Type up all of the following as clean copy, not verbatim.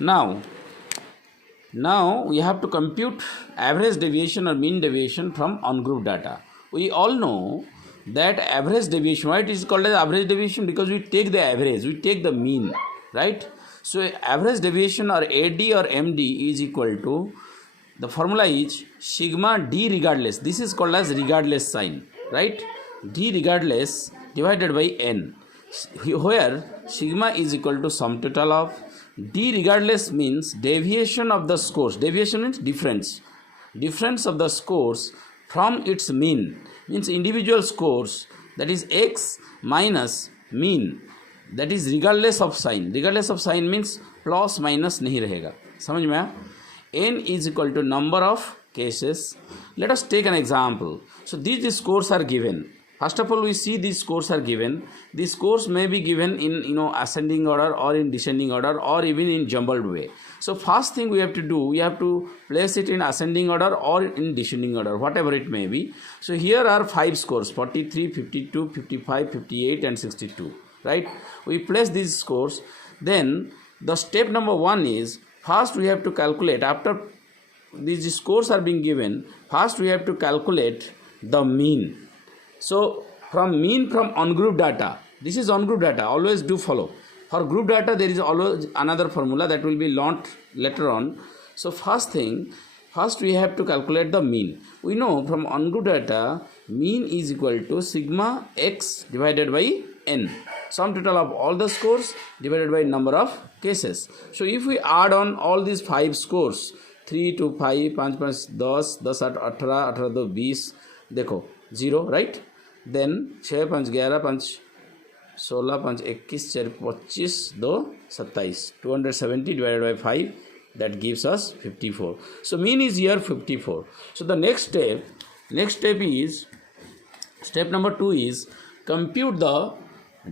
Now we have to compute average deviation or mean deviation from on-group data. We all know that average deviation, why it is called as average deviation? Because we take the average, we take the mean, right? So average deviation or AD or MD is equal to, the formula is sigma D regardless. This is called as regardless sign, right? D regardless divided by N, where sigma is equal to sum total of D regardless means deviation of the scores. Deviation means difference of the scores from its mean, means individual scores, that is x minus mean, that is regardless of sign. Regardless of sign means plus minus नहीं रहेगा, समझ में आया? N is equal to number of cases. Let us take an example. So these scores are given. First of all, we see these scores are given. These scores may be given in ascending order or in descending order or even in jumbled way. So first thing we have to do, we have to place it in ascending order or in descending order, whatever it may be. So here are 5 scores: 43, 52, 55, 58 and 62, right? We place these scores. Then the step number 1 is, first we have to calculate, after these scores are being given, first we have to calculate the mean. So from mean from on-group data, this is on-group data, always do follow. For group data there is always another formula that will be learnt later on. So first we have to calculate the mean. We know from on-group data, mean is equal to sigma x divided by n, sum total of all the scores divided by number of cases. So if we add on all these 5 scores, 3 to 5, 5 5 10, 10 8 18, 18 2 20, देखो 0, right? Then 6 5 11, 5 16, 5 21, 4 25, 2 27, 270 divided by 5, that gives us 54. So mean is here 54. So the next step is, step number 2 is compute the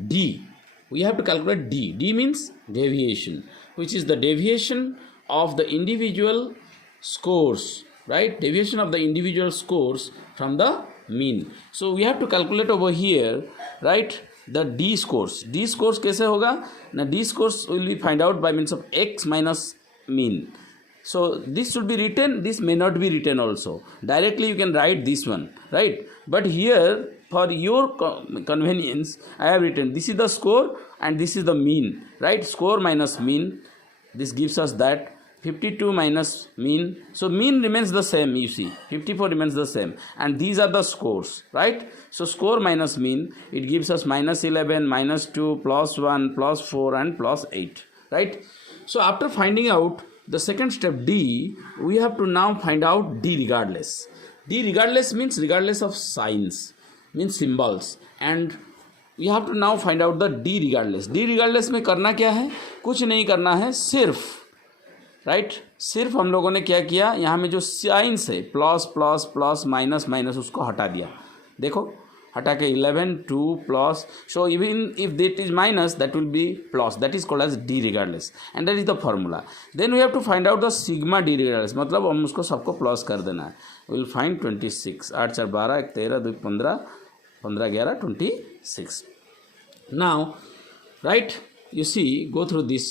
D. We have to calculate D. D means deviation, which is the deviation of the individual scores, right? Deviation of the individual scores from the mean. So we have to calculate over here, right, the D scores. D scores कैसे होगा? Now D scores will be find out by means of x minus mean. So this should be written, this may not be written also. Directly you can write this one, right? But here for your convenience I have written, this is the score and this is the mean, right? Score minus mean, this gives us that 52 minus mean. So mean remains the same, you see, 54 remains the same, and these are the scores, right? So score minus mean, it gives us minus 11, minus 2, plus 1, plus 4 and plus 8, right? So after finding out the second step D, we have to now find out D regardless. D regardless means regardless of signs, means symbols, and we have to now find out the D regardless. D regardless में करना क्या है? कुछ नहीं करना है, सिर्फ, right, सिर्फ हम लोगों ने क्या किया, यहाँ में जो साइंस है plus plus plus minus minus, उसको हटा दिया. देखो हटा के 11 2 plus. So even if that is minus, that will be plus. That is called as D regardless, and that is the formula. Then we have to find out the sigma D regardless, मतलब हम उसको सबको plus कर देना है. Will find 26, 8 4 12, 1 13 2 15, 15 11 26. Now right, you see, go through this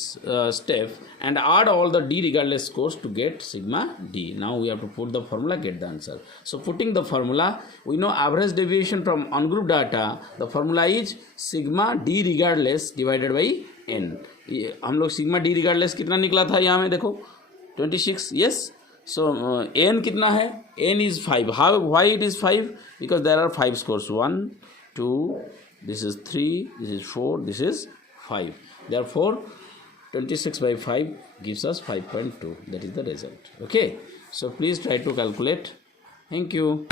step and add all the D regardless scores to get sigma D. Now we have to put the formula, get the answer. So putting the formula, we know average deviation from on-group data, the formula is sigma D regardless divided by n. हम लोग sigma D regardless कितना निकला था यहाँ में देखो 26, yes. So n कितना है? n is 5. Why it is 5? Because there are 5 scores, 1 2, this is 3, this is 4, this is 5. Therefore 26 by 5 gives us 5.2. That is the result. Okay, so please try to calculate. Thank you.